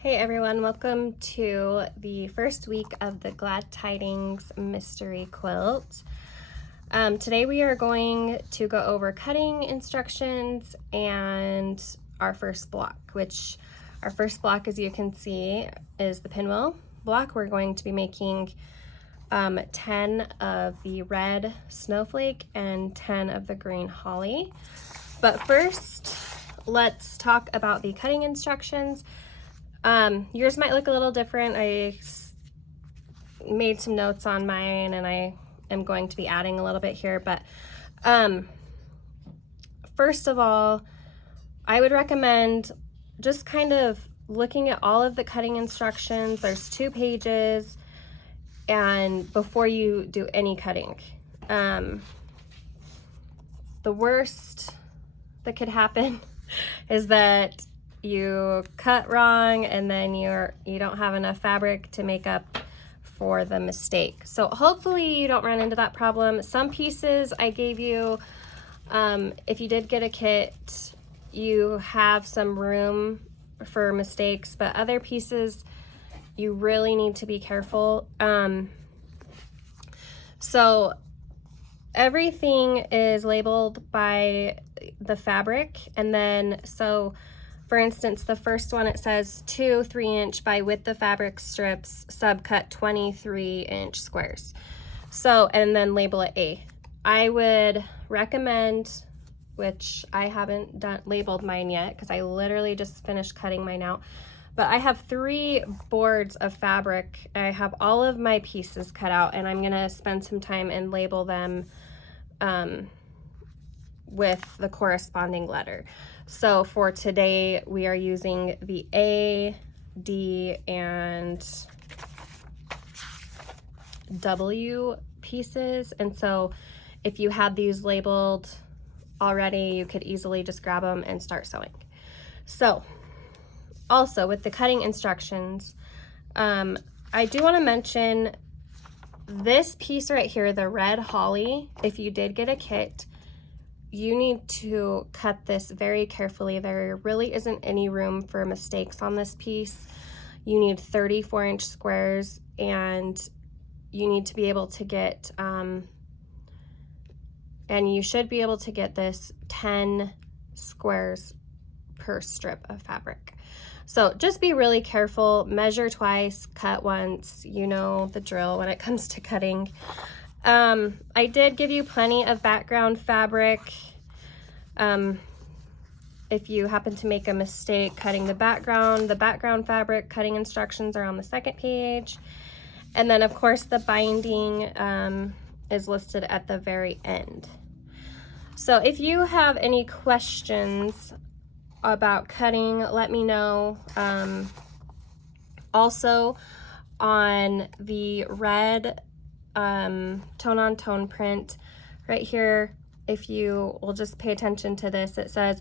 Hey everyone, welcome to the first week of the Glad Tidings mystery quilt. Today we are going to go over cutting instructions and our first block, which our first block, as you can see, is the pinwheel block. We're going to be making 10 of the red snowflake and 10 of the green holly. But first, let's talk about the cutting instructions. Yours might look a little different. I made some notes on mine and I am going to be adding a little bit here, but first of all, I would recommend just kind of looking at all of the cutting instructions. There's 2 pages, and before you do any cutting. The worst that could happen is that you cut wrong and then you don't have enough fabric to make up for the mistake. So hopefully you don't run into that problem. Some pieces I gave you, if you did get a kit, you have some room for mistakes, but other pieces you really need to be careful. So everything is labeled by the fabric, and then for instance, the first one, it says 2 3-inch by width of fabric strips, subcut 23-inch squares. So, and then label it A. I would recommend, which I haven't labeled mine yet because I literally just finished cutting mine out, but I have 3 boards of fabric. I have all of my pieces cut out, and I'm gonna spend some time and label them with the corresponding letter. So for today, we are using the A, D, and W pieces. And so if you had these labeled already, you could easily just grab them and start sewing. So also with the cutting instructions, I do want to mention this piece right here, the red holly. If you did get a kit, you need to cut this very carefully. There really isn't any room for mistakes on this piece. You need 34-inch squares, and you need to be able to get, and you should be able to get this 10 squares per strip of fabric. So just be really careful, measure twice, cut once, you know the drill when it comes to cutting. I did give you plenty of background fabric. If you happen to make a mistake cutting the background fabric cutting instructions are on the 2nd page. And then of course the binding is listed at the very end. So if you have any questions about cutting, let me know. Also on the red tone-on-tone print right here, if you will just pay attention to this, it says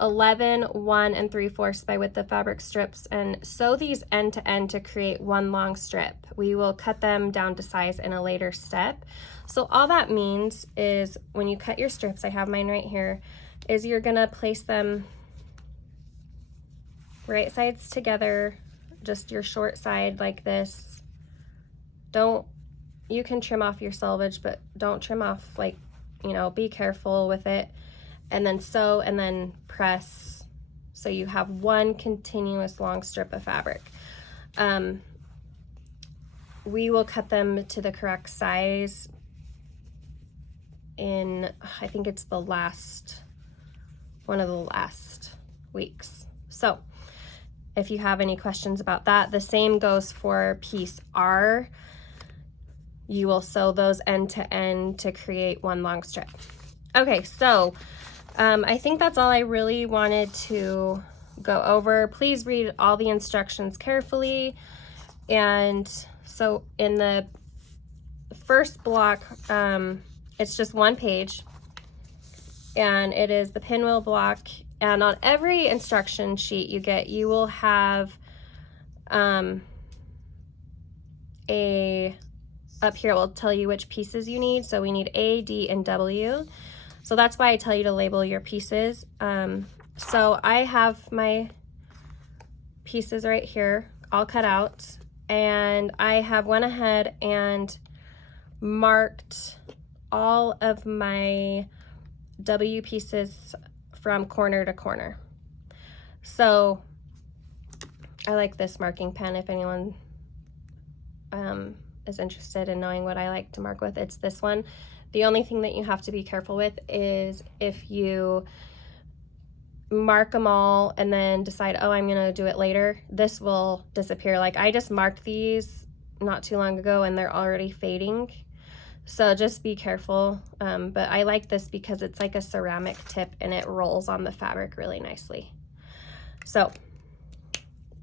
11 1 3/4 by width of fabric strips, and sew these end to end to create one long strip. We will cut them down to size in a later step. So all that means is when you cut your strips, I have mine right here, is you're gonna place them right sides together, just your short side like this. You can trim off your selvage, but don't trim off, like, you know, be careful with it. And then sew and then press so you have one continuous long strip of fabric. We will cut them to the correct size in, I think it's one of the last weeks. So if you have any questions about that, the same goes for piece R. You will sew those end to end to create one long strip. Okay, so I think that's all I really wanted to go over. Please read all the instructions carefully. And so in the first block, it's just 1 page, and it is the pinwheel block. And on every instruction sheet you will have up here it will tell you which pieces you need. So we need A, D, and W. So that's why I tell you to label your pieces. So I have my pieces right here all cut out, and I have went ahead and marked all of my W pieces from corner to corner. So I like this marking pen if anyone is interested in knowing what I like to mark with. It's this one. The only thing that you have to be careful with is if you mark them all and then decide, oh, I'm gonna do it later, this will disappear. Like I just marked these not too long ago and they're already fading. So just be careful. But I like this because it's like a ceramic tip and it rolls on the fabric really nicely. So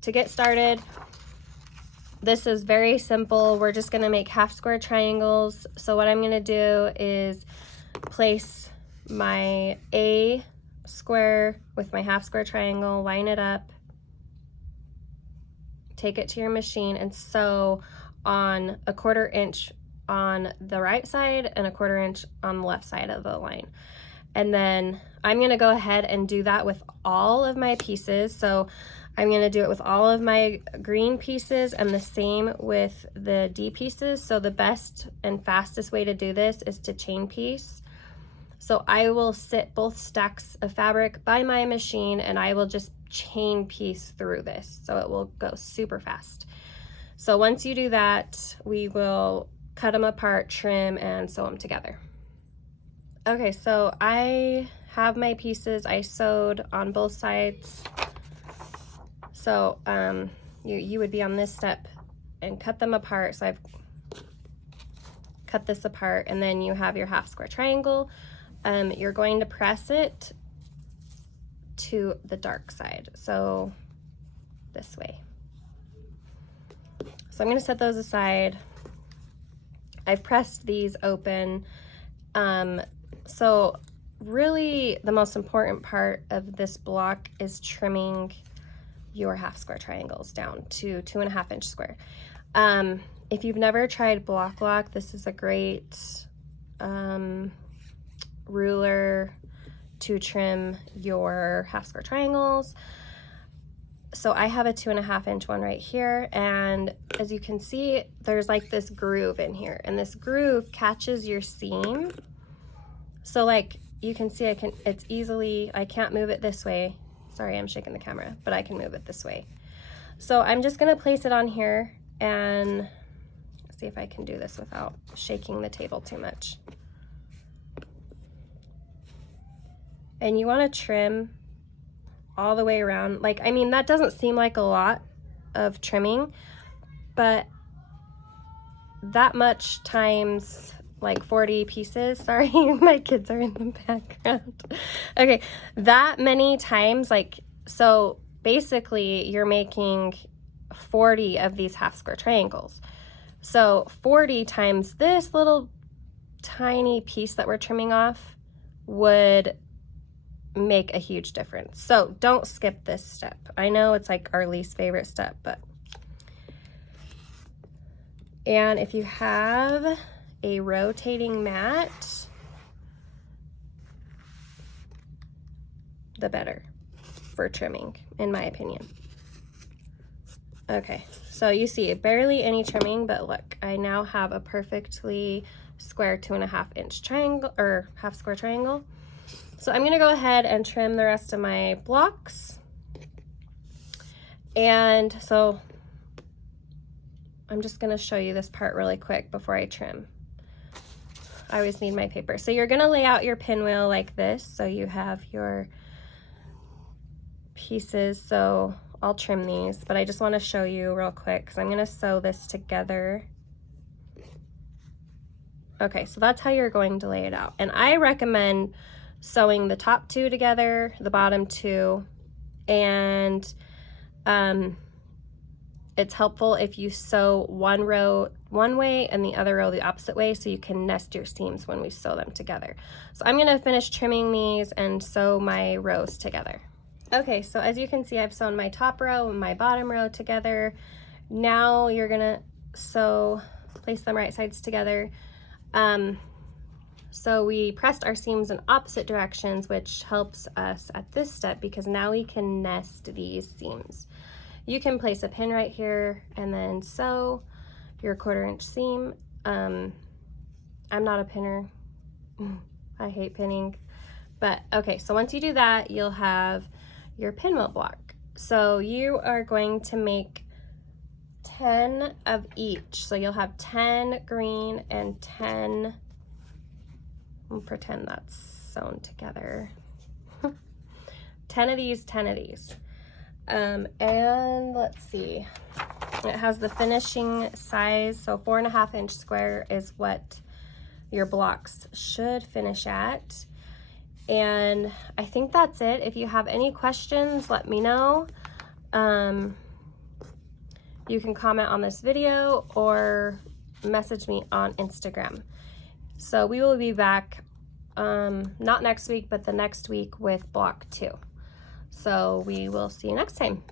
to get started, this is very simple. We're just gonna make half square triangles. So what I'm gonna do is place my A square with my half square triangle, line it up, take it to your machine and sew on a 1/4 inch on the right side and a 1/4 inch on the left side of the line. And then I'm gonna go ahead and do that with all of my pieces. So I'm gonna do it with all of my green pieces and the same with the D pieces. So the best and fastest way to do this is to chain piece. So I will sit both stacks of fabric by my machine and I will just chain piece through this. So it will go super fast. So once you do that, we will cut them apart, trim, and sew them together. Okay, so I have my pieces. I sewed on both sides. So you would be on this step and cut them apart. So I've cut this apart and then you have your half square triangle. You're going to press it to the dark side, so this way. So I'm going to set those aside. I've pressed these open. So really the most important part of this block is trimming your half square triangles down to 2.5 inch square. If you've never tried block lock, this is a great ruler to trim your half square triangles. So I have a 2.5 inch one right here, and as you can see, there's like this groove in here, and this groove catches your seam. So like you can see, it's easily, I can't move it this way. Sorry, I'm shaking the camera, but I can move it this way. So I'm just gonna place it on here and see if I can do this without shaking the table too much. And you want to trim all the way around. Like, I mean, that doesn't seem like a lot of trimming, but that much times like 40 pieces. Sorry, my kids are in the background. Okay, that many times, like, so basically you're making 40 of these half square triangles. So 40 times this little tiny piece that we're trimming off would make a huge difference. So don't skip this step. I know it's like our least favorite step, but and if you have a rotating mat, the better for trimming, in my opinion. Okay, so you see barely any trimming, but look, I now have a perfectly square 2.5 inch triangle or half square triangle. So I'm gonna go ahead and trim the rest of my blocks. And so I'm just gonna show you this part really quick before I trim. I always need my paper. So you're gonna lay out your pinwheel like this, so you have your pieces. So I'll trim these, but I just wanna show you real quick because I'm gonna sew this together. Okay, so that's how you're going to lay it out. And I recommend sewing the top two together, the bottom two, and it's helpful if you sew one row one way and the other row the opposite way so you can nest your seams when we sew them together. So I'm gonna finish trimming these and sew my rows together. Okay, so as you can see, I've sewn my top row and my bottom row together. Now you're gonna place them right sides together. So we pressed our seams in opposite directions, which helps us at this step because now we can nest these seams. You can place a pin right here and then sew your 1/4 inch seam. I'm not a pinner. I hate pinning. But okay, so once you do that, you'll have your pinwheel block. So you are going to make 10 of each. So you'll have 10 green and 10, I'll pretend that's sewn together. 10 of these, 10 of these. And let's see, it has the finishing size. So 4.5 inch square is what your blocks should finish at. And I think that's it. If you have any questions, let me know. You can comment on this video or message me on Instagram. So we will be back, not next week, but the next week with block 2. So we will see you next time.